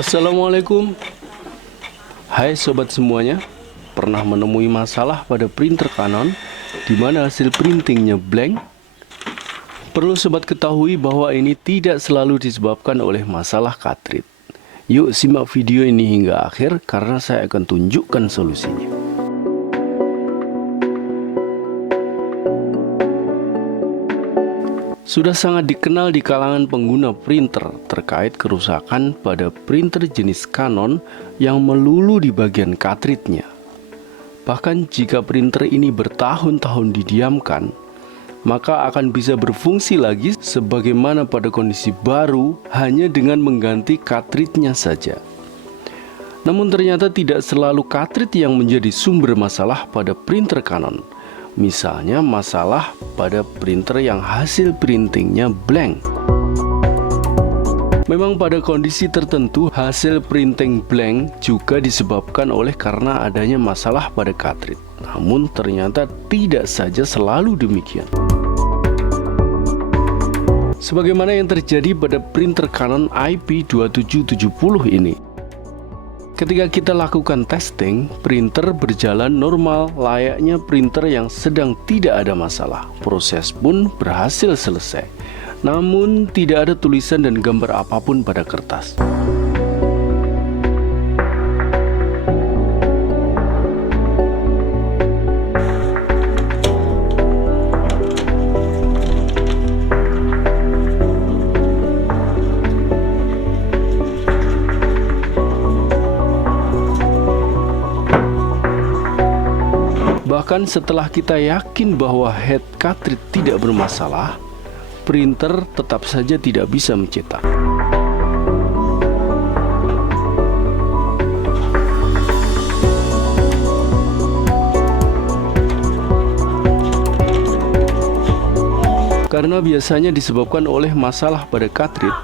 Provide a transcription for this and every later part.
Assalamualaikum. Hai sobat semuanya, pernah menemui masalah pada printer Canon di mana hasil printingnya blank? Perlu sobat ketahui bahwa ini tidak selalu disebabkan oleh masalah cartridge. Yuk simak video ini hingga akhir karena saya akan tunjukkan solusinya. Sudah sangat dikenal di kalangan pengguna printer terkait kerusakan pada printer jenis Canon yang melulu di bagian cartridge-nya. Bahkan jika printer ini bertahun-tahun didiamkan, maka akan bisa berfungsi lagi sebagaimana pada kondisi baru hanya dengan mengganti cartridge-nya saja. Namun ternyata tidak selalu cartridge yang menjadi sumber masalah pada printer Canon. Misalnya masalah pada printer yang hasil printingnya blank. Memang pada kondisi tertentu hasil printing blank juga disebabkan oleh karena adanya masalah pada cartridge. Namun ternyata tidak saja selalu demikian. Sebagaimana yang terjadi pada printer Canon IP2770 ini. Ketika kita lakukan testing, printer berjalan normal layaknya printer yang sedang tidak ada masalah. Proses pun berhasil selesai. Namun tidak ada tulisan dan gambar apapun pada kertas. Bahkan setelah kita yakin bahwa head cartridge tidak bermasalah, printer tetap saja tidak bisa mencetak. Karena biasanya disebabkan oleh masalah pada cartridge,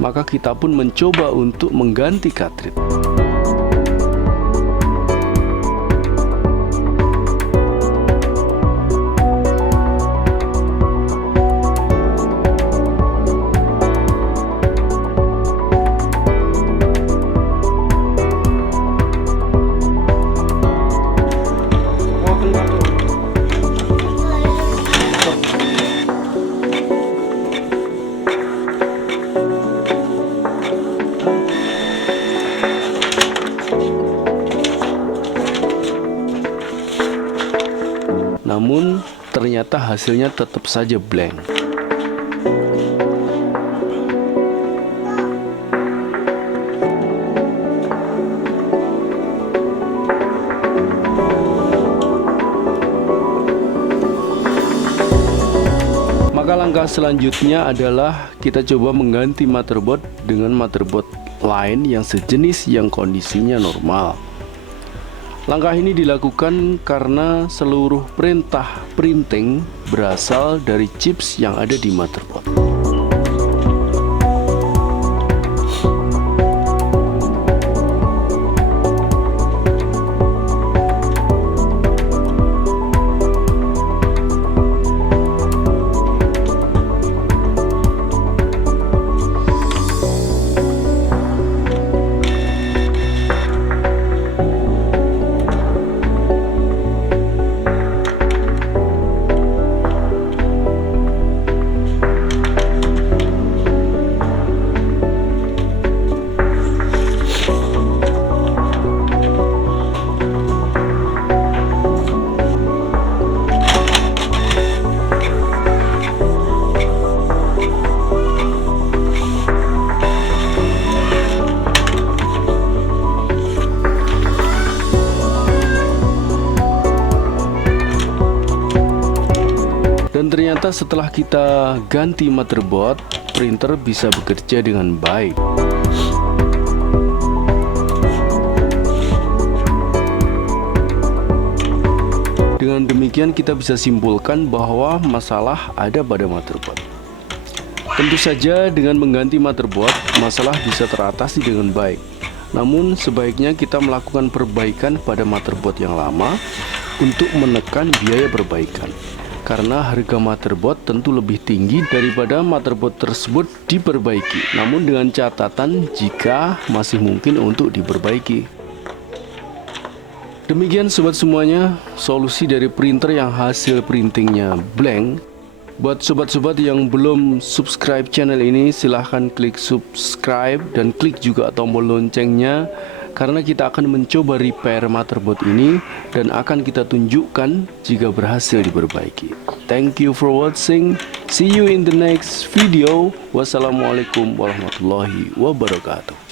maka kita pun mencoba untuk mengganti cartridge. Namun ternyata hasilnya tetap saja blank. Maka langkah selanjutnya adalah kita coba mengganti motherboard dengan motherboard lain yang sejenis yang kondisinya normal. Langkah ini dilakukan karena seluruh perintah printing berasal dari chips yang ada di motherboard. Dan ternyata setelah kita ganti motherboard, printer bisa bekerja dengan baik. Dengan demikian kita bisa simpulkan bahwa masalah ada pada motherboard. Tentu saja dengan mengganti motherboard, masalah bisa teratasi dengan baik. Namun sebaiknya kita melakukan perbaikan pada motherboard yang lama untuk menekan biaya perbaikan. karena harga motherboard tentu lebih tinggi daripada motherboard tersebut diperbaiki, namun dengan catatan jika masih mungkin untuk diperbaiki. Demikian sobat semuanya, solusi dari printer yang hasil printingnya blank. Buat sobat-sobat yang belum subscribe channel ini, silahkan klik subscribe dan klik juga tombol loncengnya, karena kita akan mencoba repair motherboard ini dan akan kita tunjukkan jika berhasil diperbaiki. Thank you for watching. See you in the next video. Wassalamualaikum warahmatullahi wabarakatuh.